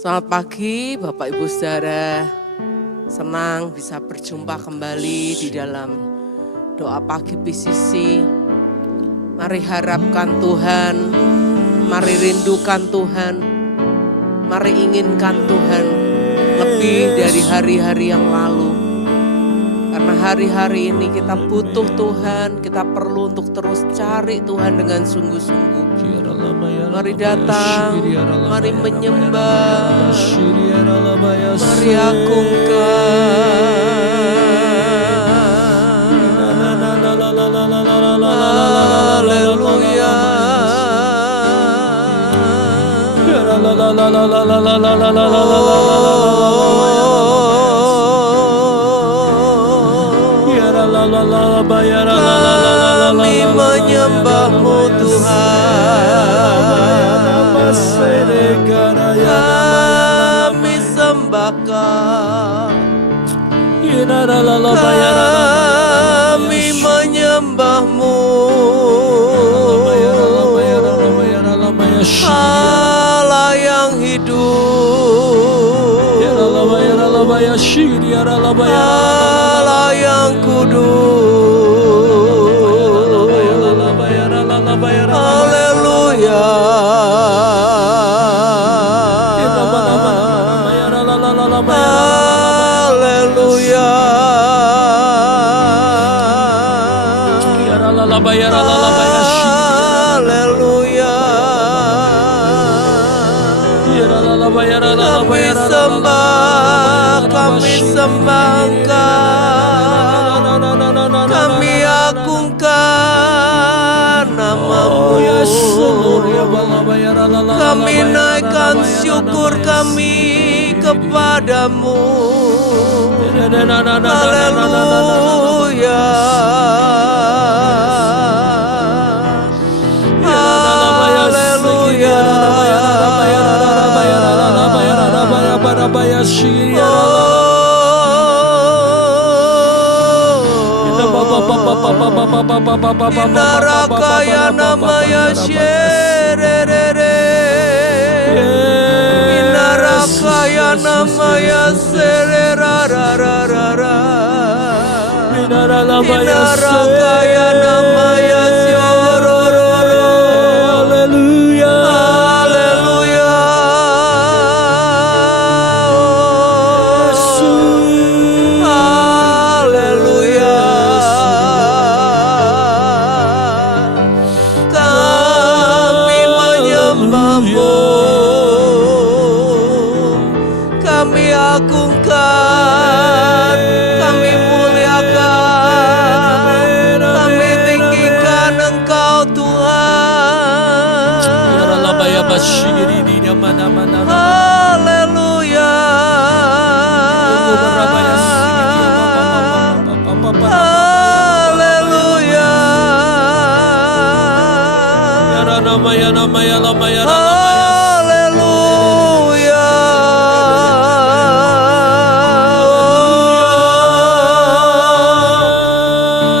Selamat pagi Bapak Ibu Saudara, senang bisa berjumpa kembali di dalam doa pagi PCC. Mari harapkan Tuhan, mari rindukan Tuhan, mari inginkan Tuhan lebih dari hari-hari yang lalu. Karena hari-hari ini kita butuh Tuhan, kita perlu untuk terus cari Tuhan dengan sungguh-sungguh. Mari datang, mari menyembah, mari agungkan. Haleluya. Kami menyembah-Mu Tuhan, kami sembahkan, kami menyembah-Mu, Allah yang hidup, Allah yang kudus. Haleluya. Haleluya. Haleluya. Kami sembah, kami sembahkan, kami agungkan nama-Mu. Kami naikkan syukur kami kepadamu. Haleluya. Haleluya. Inarakaya namaya sherere, inarakaya namaya sererararara, inarakaya namaya syorororo. Haleluya. Haleluya. Haleluya. Kami menyembah-Mu, kami agungkan, kami muliakan, kami tinggikan Engkau Tuhan. Haleluya. Haleluya.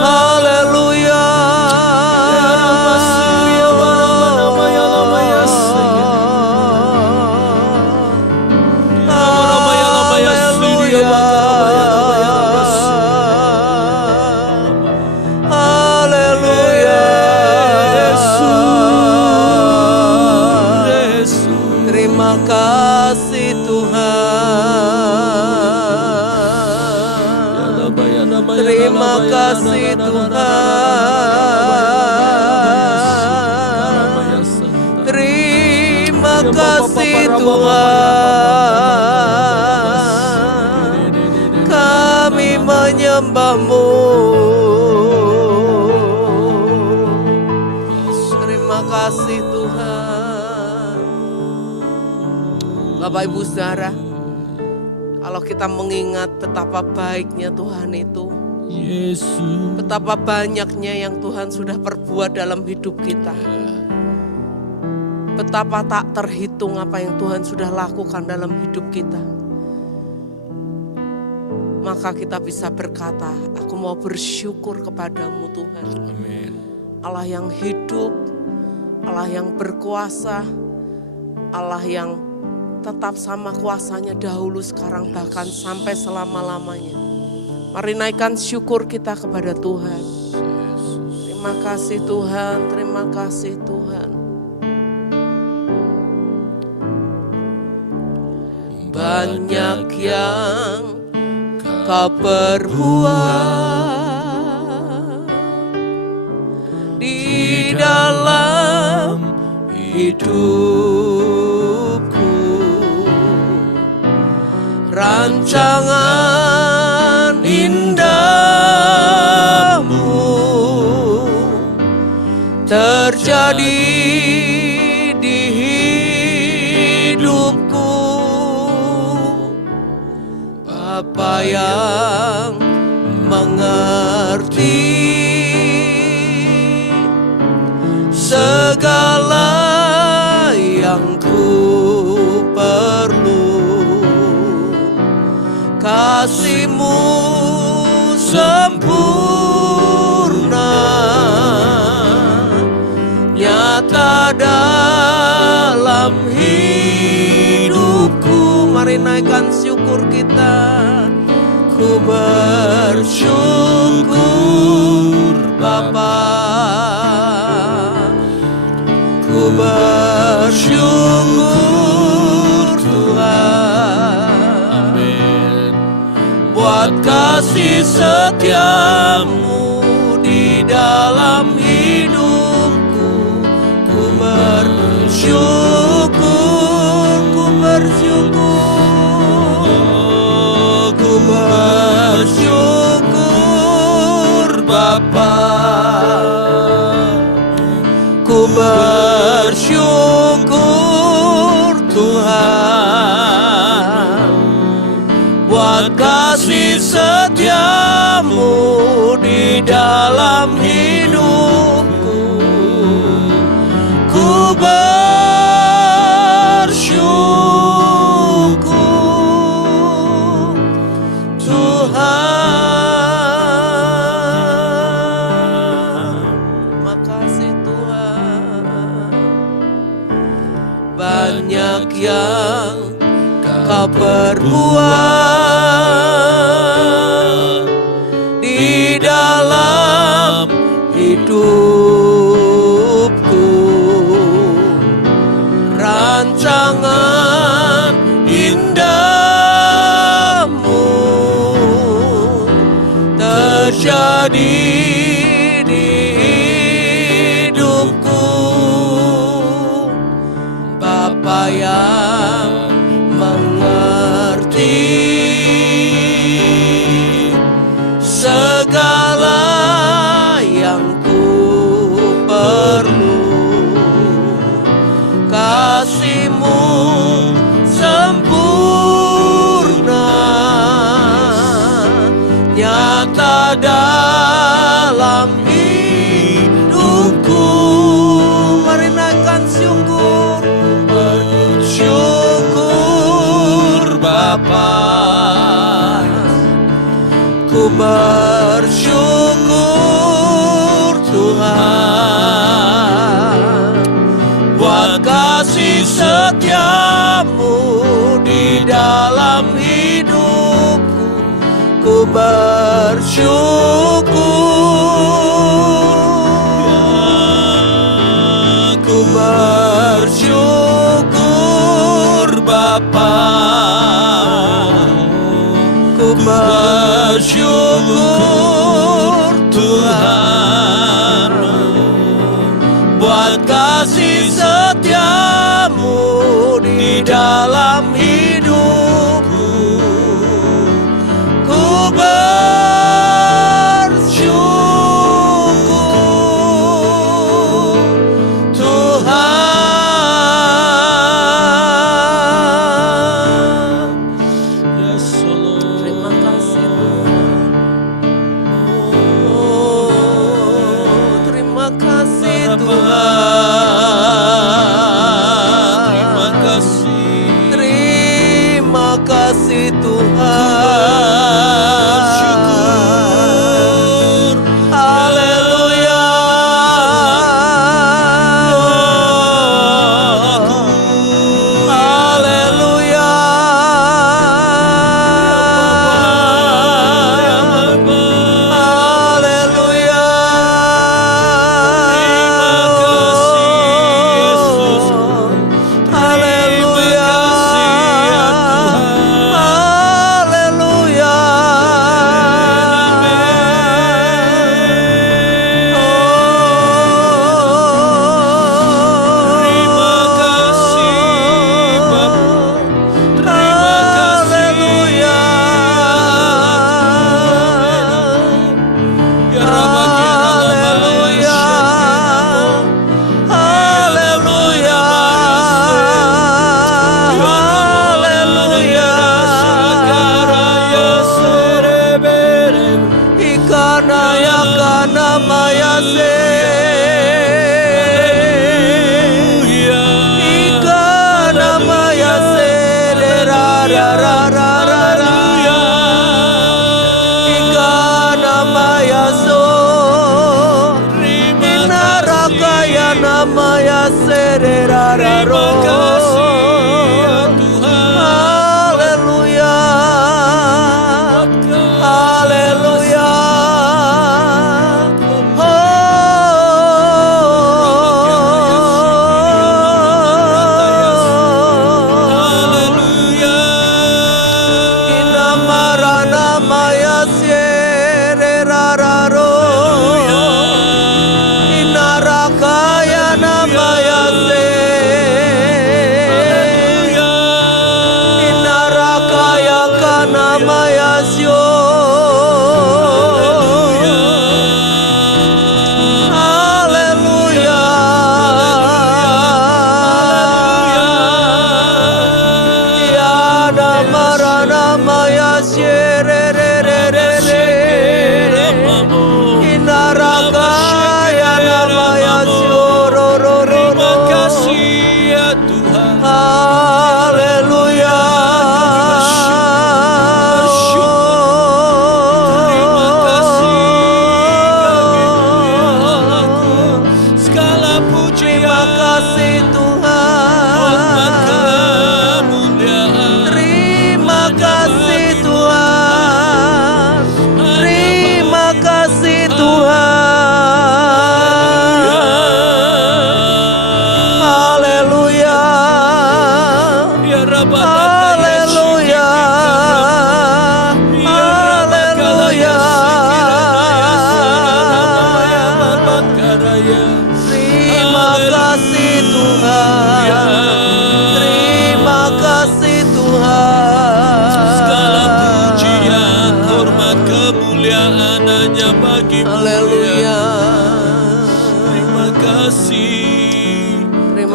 Haleluya. Haleluya. Haleluya. Terima kasih Tuhan. Terima kasih Tuhan. Terima kasih Tuhan. Kami menyembah-Mu. Terima kasih Tuhan. Bapak Ibu Saudara, kalau kita mengingat betapa baiknya Tuhan itu, betapa banyaknya yang Tuhan sudah perbuat dalam hidup kita, betapa tak terhitung apa yang Tuhan sudah lakukan dalam hidup kita, maka kita bisa berkata, aku mau bersyukur kepadamu Tuhan. Amin. Allah yang hidup, Allah yang berkuasa, Allah yang tetap sama kuasanya dahulu, sekarang, bahkan sampai selama-lamanya. Mari naikkan syukur kita kepada Tuhan. Terima kasih Tuhan, terima kasih Tuhan. Banyak yang Kau perbuat di dalam hidupku, rancangan indahmu terjadi di hidupku. Bapa yang mengerti segala yang ku perlu, kasih-Mu sempurna nyata dalam hidupku. Mari naikkan syukur kita. Ku bersyukur Bapa, ku bersyukur Tuhan. Amin. Buat kasih setiamu di dalam hidupku, ku bersyukur, ku bersyukur, ku bersyukur Bapa, ku bersyukur Tuhan. Buat kasih setiamu di dalam hidupku, ku bersyukur Tuhan. Makasih Tuhan. Banyak yang Kau perbuat di dalam hidupku, rancangan indahmu terjadi di hidupku. Bapa yang mengerti segala yang ku perlu, kasih-Mu sempurna nyata dalam hidupku. Mari naikkan syukur, bersyukur Bapa, ku bersyukur Tuhan. Buat kasih setiamu di dalam hidupku, ku bersyukur, ku bersyukur Bapa, ku bersyukur Tuhan. Buat kasih setiamu di dalam hidupku, ku bersyukur Tuhan. Yes, Lord. Terima kasih Tuhan. Oh, terima kasih Tuhan. Terima kasih.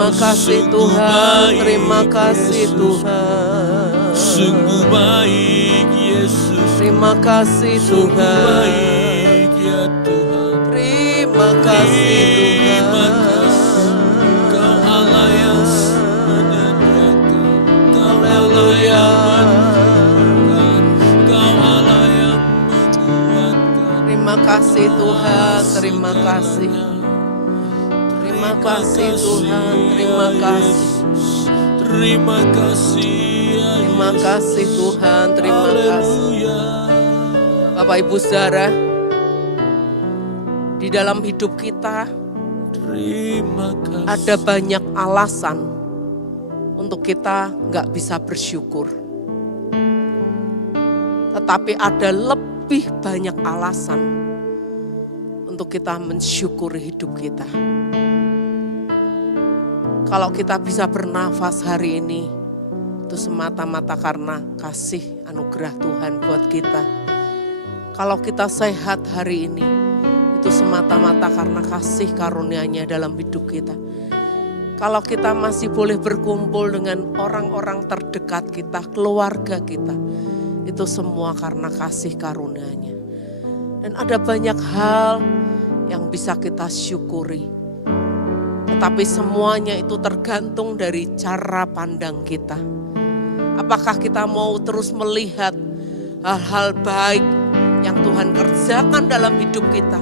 Terima kasih Tuhan, terima kasih Tuhan. Sungguh baik Yesus. Terima kasih Tuhan. Baik ya Tuhan. Terima kasih Tuhan. Kau Allah yang menyediakan. Kau Allah yang menentukan. Kau Allah yang menguatkan. Terima kasih Tuhan, terima kasih. Terima kasih Tuhan, terima kasih. Terima kasih. Terima kasih Tuhan, terima kasih. Bapak Ibu Saudara, di dalam hidup kita ada banyak alasan untuk kita nggak bisa bersyukur. Tetapi ada lebih banyak alasan untuk kita mensyukuri hidup kita. Kalau kita bisa bernafas hari ini, itu semata-mata karena kasih anugerah Tuhan buat kita. Kalau kita sehat hari ini, itu semata-mata karena kasih karunia-Nya dalam hidup kita. Kalau kita masih boleh berkumpul dengan orang-orang terdekat kita, keluarga kita, itu semua karena kasih karunia-Nya. Dan ada banyak hal yang bisa kita syukuri. Tetapi semuanya itu tergantung dari cara pandang kita. Apakah kita mau terus melihat hal-hal baik yang Tuhan kerjakan dalam hidup kita.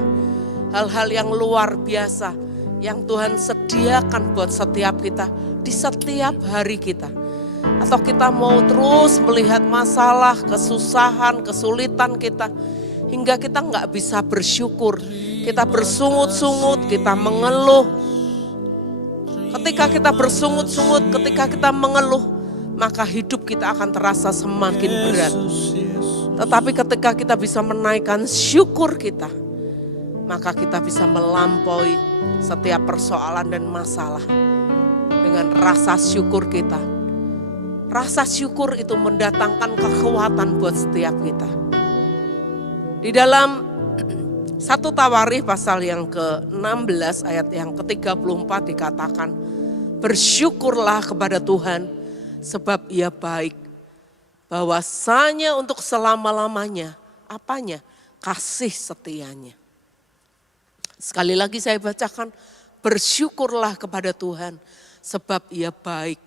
Hal-hal yang luar biasa yang Tuhan sediakan buat setiap kita di setiap hari kita. Atau kita mau terus melihat masalah, kesusahan, kesulitan kita. Hingga kita nggak bisa bersyukur. Kita bersungut-sungut, kita mengeluh. Ketika kita bersungut-sungut, ketika kita mengeluh, maka hidup kita akan terasa semakin berat. Tetapi ketika kita bisa menaikkan syukur kita, maka kita bisa melampaui setiap persoalan dan masalah dengan rasa syukur kita. Rasa syukur itu mendatangkan kekuatan buat setiap kita. Di dalam 1 Tawarikh pasal yang ke-16 ayat yang ke-34 dikatakan, bersyukurlah kepada Tuhan sebab Ia baik. Bahwasanya untuk selama-lamanya, apanya? Kasih setianya. Sekali lagi saya bacakan, bersyukurlah kepada Tuhan sebab Ia baik.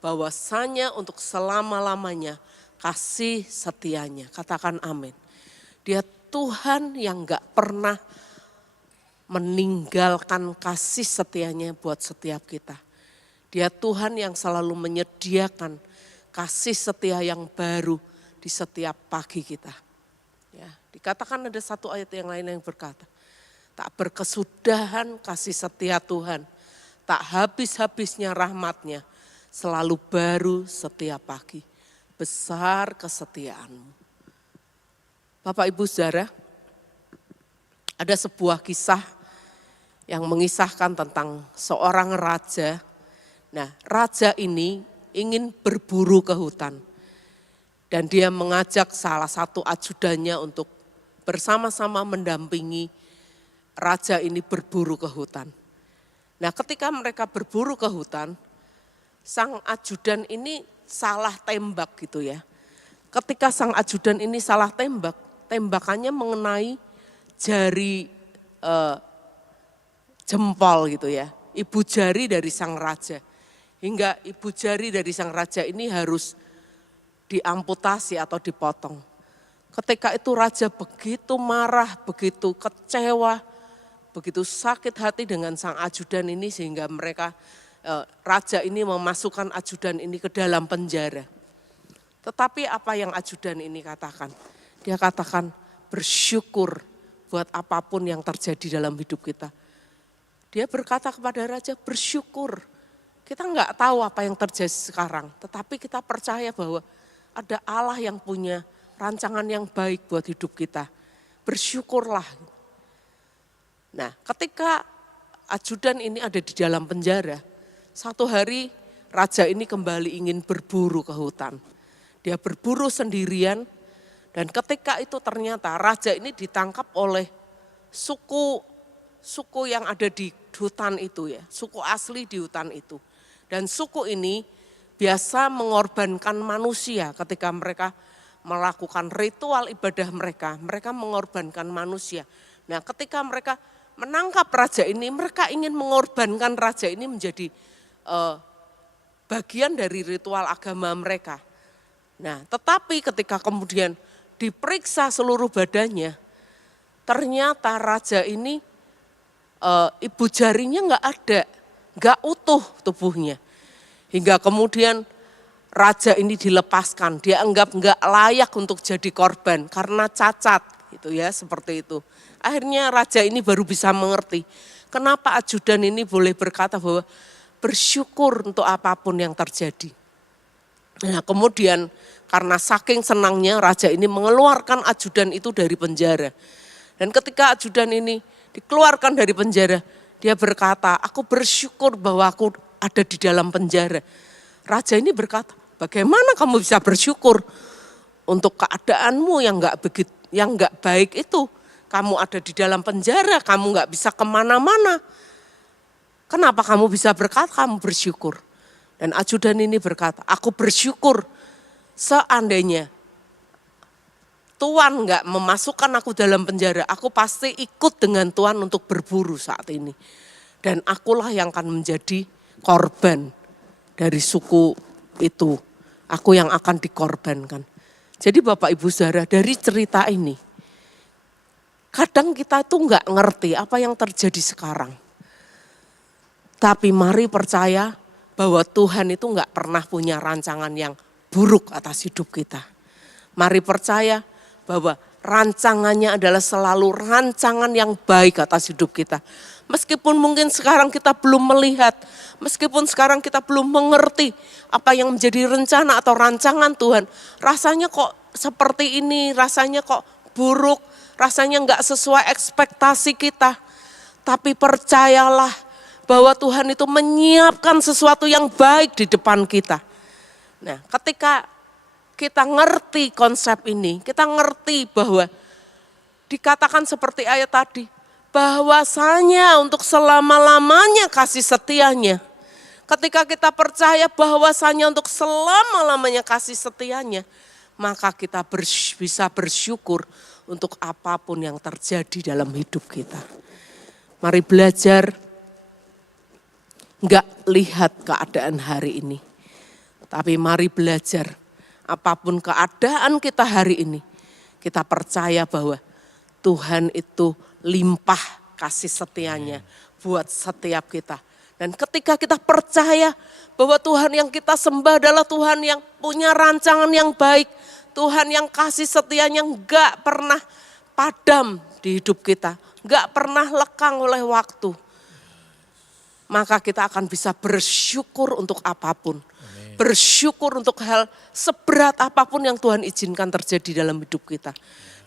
bahwasanya untuk selama-lamanya kasih setianya. Katakan amin. Dia Tuhan yang gak pernah meninggalkan kasih setianya buat setiap kita. Dia Tuhan yang selalu menyediakan kasih setia yang baru di setiap pagi kita. Ya, dikatakan ada satu ayat yang lain yang berkata, tak berkesudahan kasih setia Tuhan, tak habis-habisnya rahmatnya, selalu baru setiap pagi. Besar kesetiaanmu. Bapak Ibu Saudara, ada sebuah kisah yang mengisahkan tentang seorang raja. Nah, raja ini ingin berburu ke hutan. Dan dia mengajak salah satu ajudannya untuk bersama-sama mendampingi raja ini berburu ke hutan. Nah, ketika mereka berburu ke hutan, sang ajudan ini salah tembak gitu ya. Ketika sang ajudan ini salah tembak, tembakannya mengenai jari jempol gitu ya. Ibu jari dari sang raja. Hingga ibu jari dari sang raja ini harus diamputasi atau dipotong. Ketika itu raja begitu marah, begitu kecewa, begitu sakit hati dengan sang ajudan ini sehingga raja ini memasukkan ajudan ini ke dalam penjara. Tetapi apa yang ajudan ini katakan? Dia katakan bersyukur buat apapun yang terjadi dalam hidup kita. Dia berkata kepada raja bersyukur. Kita nggak tahu apa yang terjadi sekarang, tetapi kita percaya bahwa ada Allah yang punya rancangan yang baik buat hidup kita. Bersyukurlah. Nah, ketika ajudan ini ada di dalam penjara, satu hari raja ini kembali ingin berburu ke hutan. Dia berburu sendirian dan ketika itu ternyata raja ini ditangkap oleh suku yang ada di hutan itu ya, suku asli di hutan itu. Dan suku ini biasa mengorbankan manusia ketika mereka melakukan ritual ibadah mereka mengorbankan manusia. Nah, ketika mereka menangkap raja ini, mereka ingin mengorbankan raja ini menjadi bagian dari ritual agama mereka. Nah, tetapi ketika kemudian diperiksa seluruh badannya, ternyata raja ini ibu jarinya nggak ada, nggak utuh tubuhnya. Hingga kemudian raja ini dilepaskan, dia anggap nggak layak untuk jadi korban karena cacat gitu ya, seperti itu. Akhirnya raja ini baru bisa mengerti kenapa ajudan ini boleh berkata bahwa bersyukur untuk apapun yang terjadi. Nah, kemudian karena saking senangnya raja ini mengeluarkan ajudan itu dari penjara. Dan ketika ajudan ini dikeluarkan dari penjara, dia berkata, aku bersyukur bahwa aku ada di dalam penjara. Raja ini berkata, bagaimana kamu bisa bersyukur untuk keadaanmu yang nggak baik itu? Kamu ada di dalam penjara, kamu nggak bisa kemana-mana. Kenapa kamu bisa berkata kamu bersyukur? Dan ajudan ini berkata, aku bersyukur seandainya Tuhan nggak memasukkan aku dalam penjara, aku pasti ikut dengan Tuhan untuk berburu saat ini. Dan akulah yang akan menjadi korban dari suku itu. Aku yang akan dikorbankan. Jadi Bapak Ibu Saudara, dari cerita ini, kadang kita tuh nggak ngerti apa yang terjadi sekarang. Tapi mari percaya bahwa Tuhan itu nggak pernah punya rancangan yang buruk atas hidup kita. Mari percaya bahwa rancangannya adalah selalu rancangan yang baik atas hidup kita. Meskipun mungkin sekarang kita belum melihat, meskipun sekarang kita belum mengerti apa yang menjadi rencana atau rancangan Tuhan. Rasanya kok seperti ini, rasanya kok buruk, rasanya enggak sesuai ekspektasi kita. Tapi percayalah bahwa Tuhan itu menyiapkan sesuatu yang baik di depan kita. Nah, ketika kita ngerti konsep ini, kita ngerti bahwa dikatakan seperti ayat tadi, bahwasanya untuk selama-lamanya kasih setianya. Ketika kita percaya bahwasanya untuk selama-lamanya kasih setianya, maka kita bisa bersyukur untuk apapun yang terjadi dalam hidup kita. Mari belajar, enggak lihat keadaan hari ini, Tapi mari belajar, apapun keadaan kita hari ini, kita percaya bahwa Tuhan itu limpah kasih setianya buat setiap kita. Dan ketika kita percaya bahwa Tuhan yang kita sembah adalah Tuhan yang punya rancangan yang baik, Tuhan yang kasih setianya enggak pernah padam di hidup kita, enggak pernah lekang oleh waktu, maka kita akan bisa bersyukur untuk apapun. Bersyukur untuk hal seberat apapun yang Tuhan izinkan terjadi dalam hidup kita.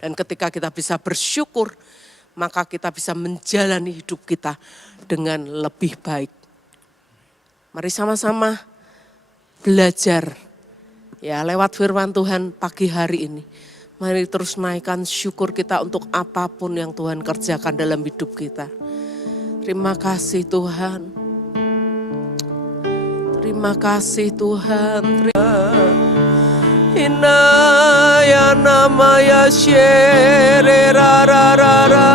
Dan ketika kita bisa bersyukur, maka kita bisa menjalani hidup kita dengan lebih baik. Mari sama-sama belajar ya lewat firman Tuhan pagi hari ini. Mari terus naikkan syukur kita untuk apapun yang Tuhan kerjakan dalam hidup kita. Terima kasih Tuhan. Terima kasih Tuhan. Inaya namaya shere ra ra ra ra.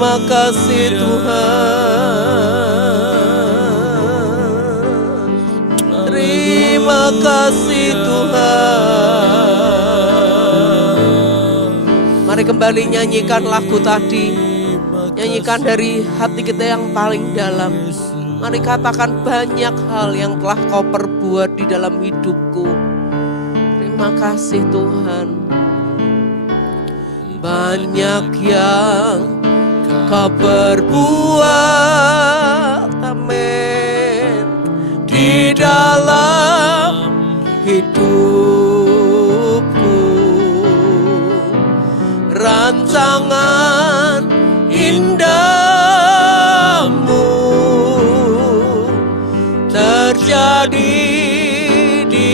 Terima kasih Tuhan. Terima kasih Tuhan. Mari kembali nyanyikan lagu tadi. Nyanyikan dari hati kita yang paling dalam. Mari katakan banyak hal yang telah kau perbuat di dalam hidupku. Terima kasih Tuhan. Banyak yang kau berbuat, amin, di dalam hidupku. Rancangan indahmu terjadi di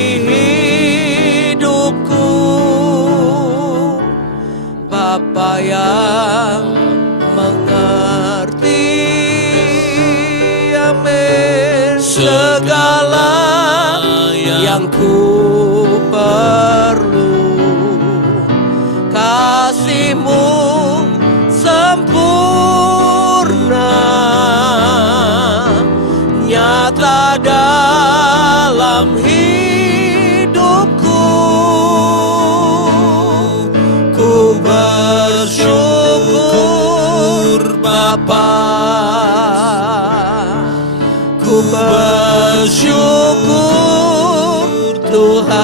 hidupku. Bapa yang mengerti, amin, segala yang ku perlu. Kasih-Mu sempurna, nyata dalam hidupku. Ku bersyukur Bapa, ku bersyukur Tuhan,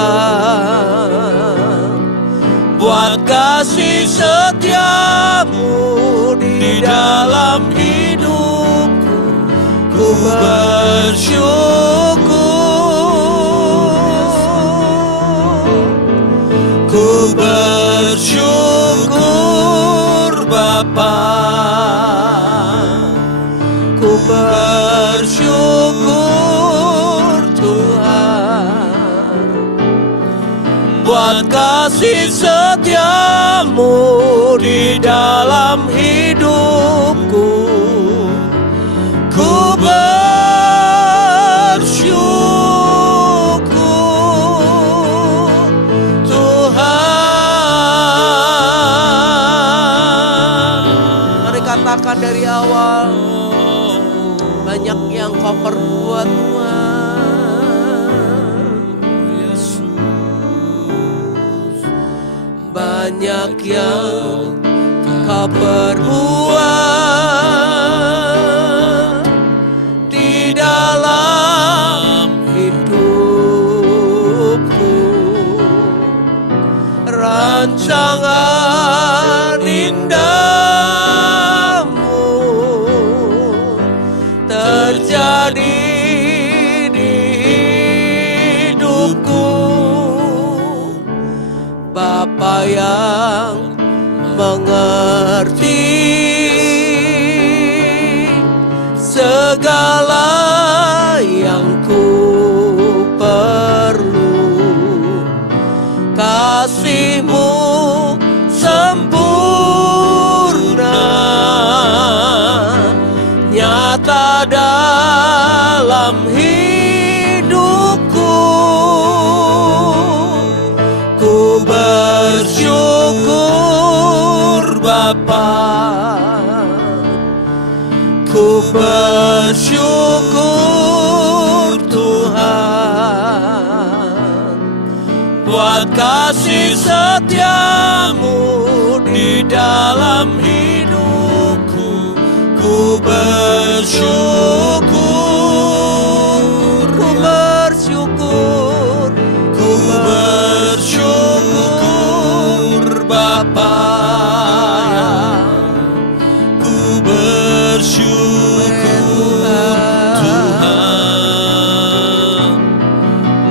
buat kasih setia-Mu di dalam hidupku. Ku bersyukur, ku bersyukur Bapa. bersyukur Tuhan buat kasih setiamu di dalam hidupku. Ku bersyukur Tuhan. Mari katakan dari awal, banyak yang kau perbuat Tuhan, banyak yang kau perbuat di dalam hidupku. Rancangan indahmu terjadi di hidupku. Bapa yang mengerti segala yang ku perlu, kasih-Mu sempurna nyata dalam hidupku. Ku bersyukur Bapa, ku bersyukur Tuhan buat kasih setiamu di dalam hidupku. Ku bersyukur, ku bersyukur, ku bersyukur Bapa. Ku bersyukur Tuhan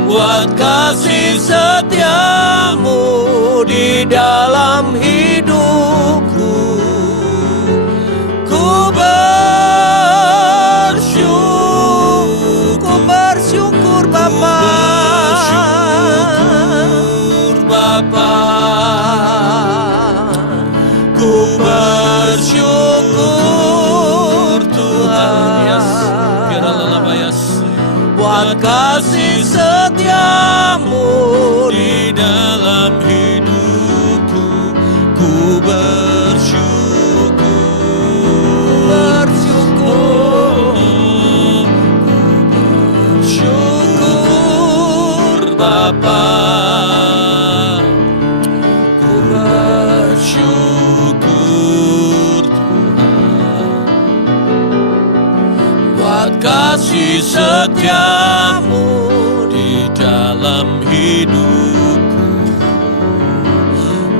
buat kasih setiamu di dalam hidupku. Ku bersyukur Bapa, Bapa. Ku bersyukur Tuhan buat kasih setiamu di dalam hidupku. Ku bersyukur, bersyukur Bapa. Ku bersyukur Tuhan buat kasih setiamu di dalam hidupku.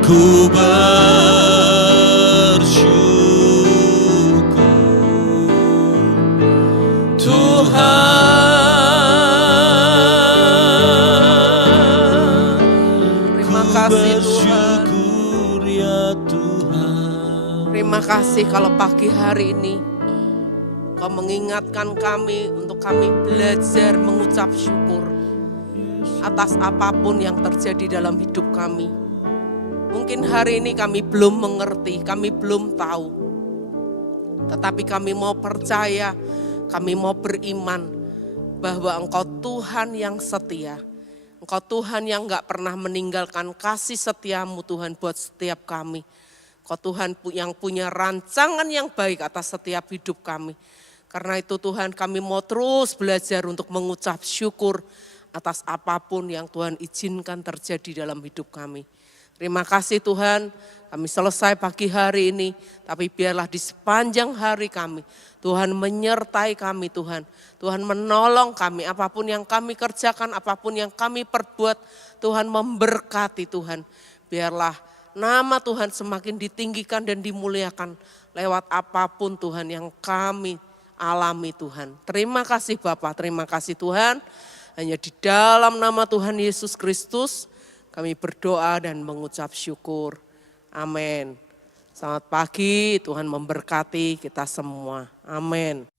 Ku bersyukur Tuhan. Terima kasih Tuhan. Ya Tuhan. Terima kasih kalau pagi hari ini Kau mengingatkan kami untuk kami belajar mengucap syukur atas apapun yang terjadi dalam hidup kami. Mungkin hari ini kami belum mengerti, kami belum tahu. Tetapi kami mau percaya, kami mau beriman bahwa Engkau Tuhan yang setia. Engkau Tuhan yang gak pernah meninggalkan kasih setiamu Tuhan buat setiap kami. Engkau Tuhan yang punya rancangan yang baik atas setiap hidup kami. Karena itu Tuhan kami mau terus belajar untuk mengucap syukur atas apapun yang Tuhan izinkan terjadi dalam hidup kami. Terima kasih Tuhan, kami selesai pagi hari ini, tapi biarlah di sepanjang hari kami, Tuhan menyertai kami Tuhan. Tuhan menolong kami, apapun yang kami kerjakan, apapun yang kami perbuat, Tuhan memberkati Tuhan. Biarlah nama Tuhan semakin ditinggikan dan dimuliakan lewat apapun Tuhan yang kami alami Tuhan. Terima kasih Bapa, terima kasih Tuhan. Hanya di dalam nama Tuhan Yesus Kristus kami berdoa dan mengucap syukur. Amin. Selamat pagi, Tuhan memberkati kita semua. Amin.